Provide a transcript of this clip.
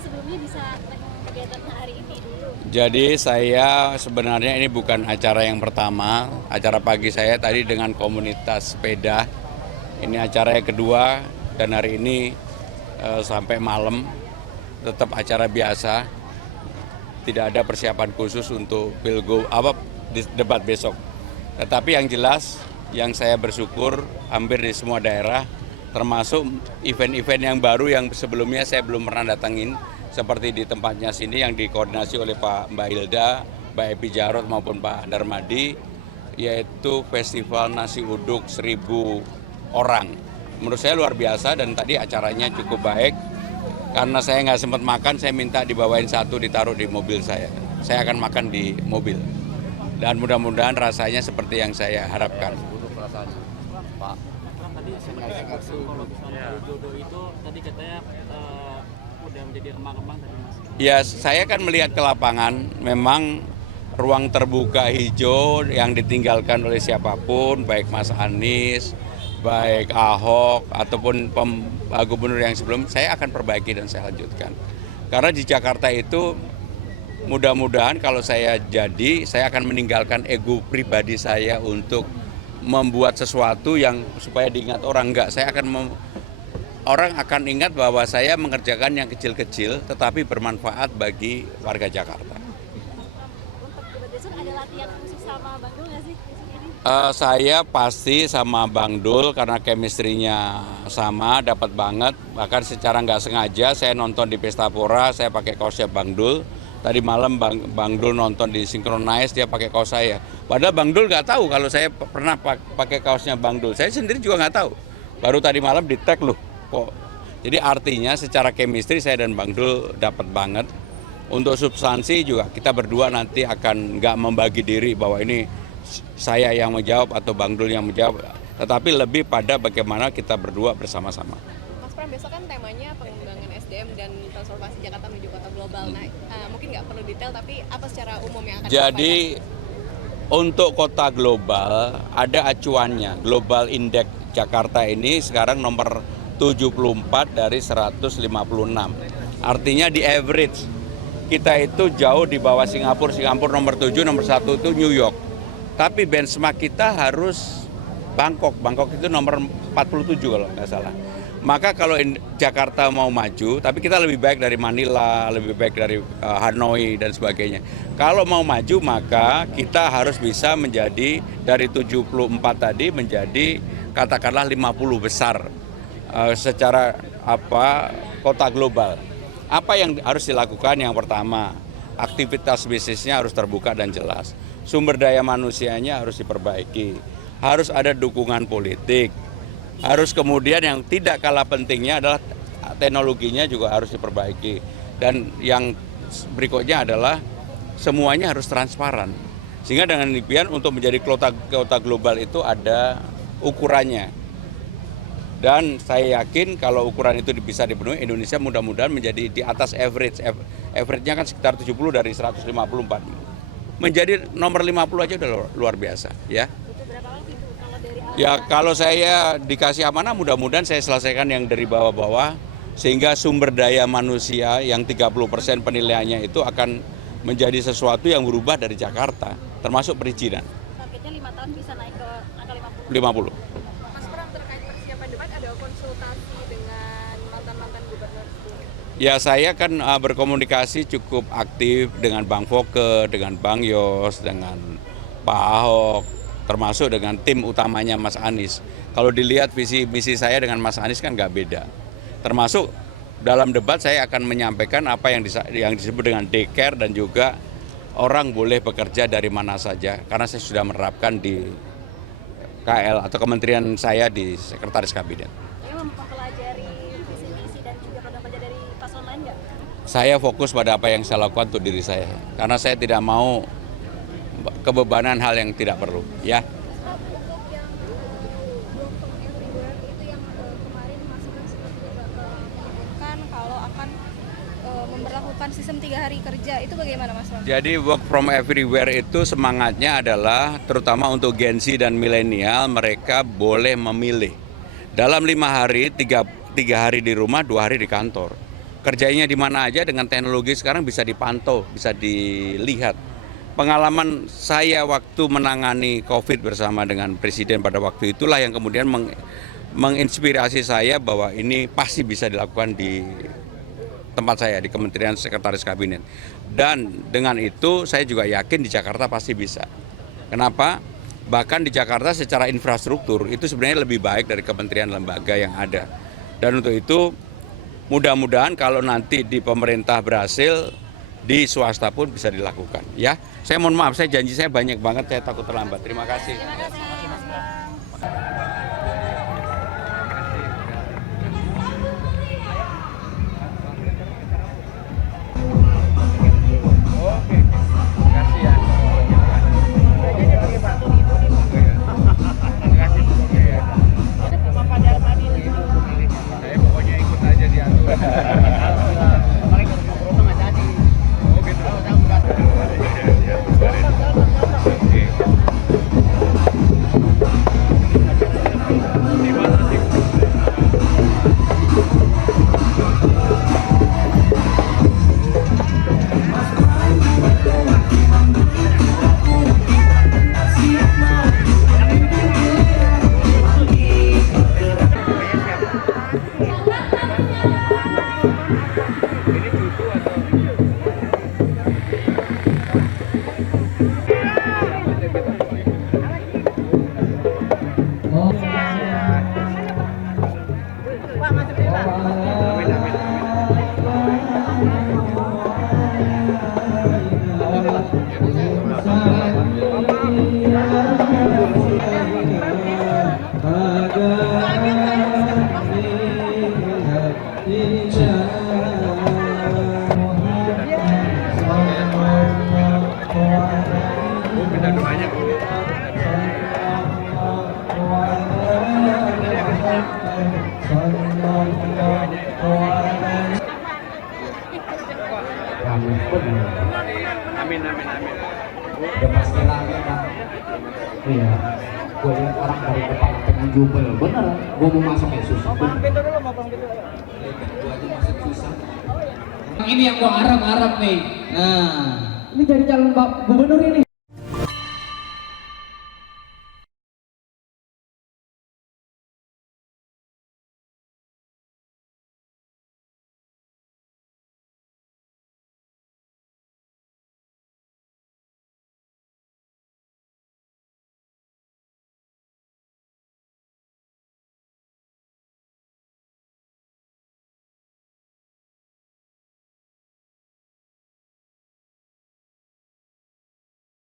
sebelumnya bisa kegiatan hari ini dulu? Jadi saya sebenarnya ini bukan acara yang pertama. Acara pagi saya tadi dengan komunitas sepeda. Ini acara yang kedua dan hari ini sampai malam tetap acara biasa. Tidak ada persiapan khusus untuk debat besok. Tetapi yang jelas yang saya bersyukur hampir di semua daerah termasuk event-event yang baru yang sebelumnya saya belum pernah datangin seperti di tempatnya sini yang dikoordinasi oleh Mbak Hilda, Mbak Epi Jarot maupun Pak Darmadi, yaitu Festival Nasi Uduk 1.000 orang. Menurut saya luar biasa dan tadi acaranya cukup baik. Karena saya nggak sempat makan, saya minta dibawain satu ditaruh di mobil saya. Saya akan makan di mobil. Dan mudah-mudahan rasanya seperti yang saya harapkan. Pak, tadi sempat kalau misalnya Widodo itu tadi katanya udah menjadi remang-remang tadi Mas. Ya, saya kan melihat ke lapangan, memang ruang terbuka hijau yang ditinggalkan oleh siapapun, baik Mas Anies, baik Ahok, ataupun gubernur yang sebelum, saya akan perbaiki dan saya lanjutkan. Karena di Jakarta itu mudah-mudahan kalau saya jadi, saya akan meninggalkan ego pribadi saya untuk membuat sesuatu yang supaya diingat orang. Enggak, orang akan ingat bahwa saya mengerjakan yang kecil-kecil tetapi bermanfaat bagi warga Jakarta. Untuk debat besok ada latihan khusus sama Bang Dul nggak sih besok ini? Saya pasti sama Bang Dul karena chemistry-nya sama, dapat banget. Bahkan secara nggak sengaja saya nonton di Pestapora, saya pakai kaosnya Bang Dul. Tadi malam Bang Dul nonton di Synchronize, dia pakai kaos saya. Padahal Bang Dul nggak tahu kalau saya pernah pakai kaosnya Bang Dul. Saya sendiri juga nggak tahu. Baru tadi malam di tag loh. Kok. Jadi artinya secara chemistry saya dan Bang Dul dapat banget. Untuk substansi juga kita berdua nanti akan nggak membagi diri bahwa ini saya yang menjawab atau Bang Dul yang menjawab. Tetapi lebih pada bagaimana kita berdua bersama-sama. Mas Pram, besok kan temanya pengembangan SDM dan transformasi Jakarta menuju kota global. Nah, mungkin nggak perlu detail, tapi apa secara umum yang akan Jadi untuk kota global ada acuannya. Global Index Jakarta ini sekarang nomor 74 dari 156. Artinya di average kita itu jauh di bawah Singapura. Singapura nomor 7, nomor 1 itu New York. Tapi benchmark kita harus Bangkok. Bangkok itu nomor 47 kalau nggak salah. Maka kalau Jakarta mau maju, tapi kita lebih baik dari Manila, lebih baik dari Hanoi dan sebagainya. Kalau mau maju maka kita harus bisa menjadi dari 74 tadi menjadi katakanlah 50 besar secara kota global. Apa yang harus dilakukan? Yang pertama, aktivitas bisnisnya harus terbuka dan jelas. Sumber daya manusianya harus diperbaiki. Harus ada dukungan politik. Harus kemudian yang tidak kalah pentingnya adalah teknologinya juga harus diperbaiki. Dan yang berikutnya adalah semuanya harus transparan. Sehingga dengan demikian untuk menjadi kota global itu ada ukurannya. Dan saya yakin kalau ukuran itu bisa dipenuhi, Indonesia mudah-mudahan menjadi di atas average. Average-nya kan sekitar 70 dari 154. Menjadi nomor 50 aja udah luar biasa, ya. Butuh berapa lama itu kalau dari awal? Ya kalau saya dikasih amanah mudah-mudahan saya selesaikan yang dari bawah-bawah sehingga sumber daya manusia yang 30% penilaiannya itu akan menjadi sesuatu yang berubah dari Jakarta, termasuk perizinan. Targetnya 5 tahun bisa naik ke angka 50. 50. Mas Pram, terkait persiapan debat ada konsultasi dengan mantan-mantan gubernur sebelumnya? Ya saya kan berkomunikasi cukup aktif dengan Bang Foke, dengan Bang Yos, dengan Pak Ahok, termasuk dengan tim utamanya Mas Anies. Kalau dilihat visi misi saya dengan Mas Anies kan nggak beda. Termasuk dalam debat saya akan menyampaikan apa yang disebut dengan daycare dan juga orang boleh bekerja dari mana saja. Karena saya sudah menerapkan di KL atau kementerian saya di Sekretaris Kabinet. Ini mempelajari visi misi dan juga program kerja dari paslon lain nggak? Saya fokus pada apa yang saya lakukan untuk diri saya. Karena saya tidak mau kebebanan hal yang tidak perlu. Ya. Untuk yang Work from Everywhere itu yang kemarin masukan seperti menyebutkan kalau akan memberlakukan sistem 3 hari kerja, itu bagaimana Mas Ram? Jadi work from everywhere itu semangatnya adalah terutama untuk Gen Z dan milenial mereka boleh memilih. Dalam 5 hari, 3 hari di rumah, 2 hari di kantor. kerjanya di mana aja dengan teknologi sekarang bisa dipantau, bisa dilihat. Pengalaman saya waktu menangani COVID bersama dengan Presiden pada waktu itulah yang kemudian menginspirasi saya bahwa ini pasti bisa dilakukan di tempat saya, di Kementerian Sekretaris Kabinet. Dan dengan itu saya juga yakin di Jakarta pasti bisa. Kenapa? Bahkan di Jakarta secara infrastruktur itu sebenarnya lebih baik dari kementerian lembaga yang ada. Dan untuk itu mudah-mudahan kalau nanti di pemerintah berhasil, di swasta pun bisa dilakukan. Ya, saya mohon maaf, saya janji saya banyak banget, saya takut terlambat. Terima kasih. Amin. Udah pasti lagi kan. Iya. Gue lihat orang dari depan pengen jubel. Bener. Gue mau masuk kayak susah. Gue aja masuk susah. Ini yang gue harap nih. Nah, ini jadi calon Pak Gubernur ini.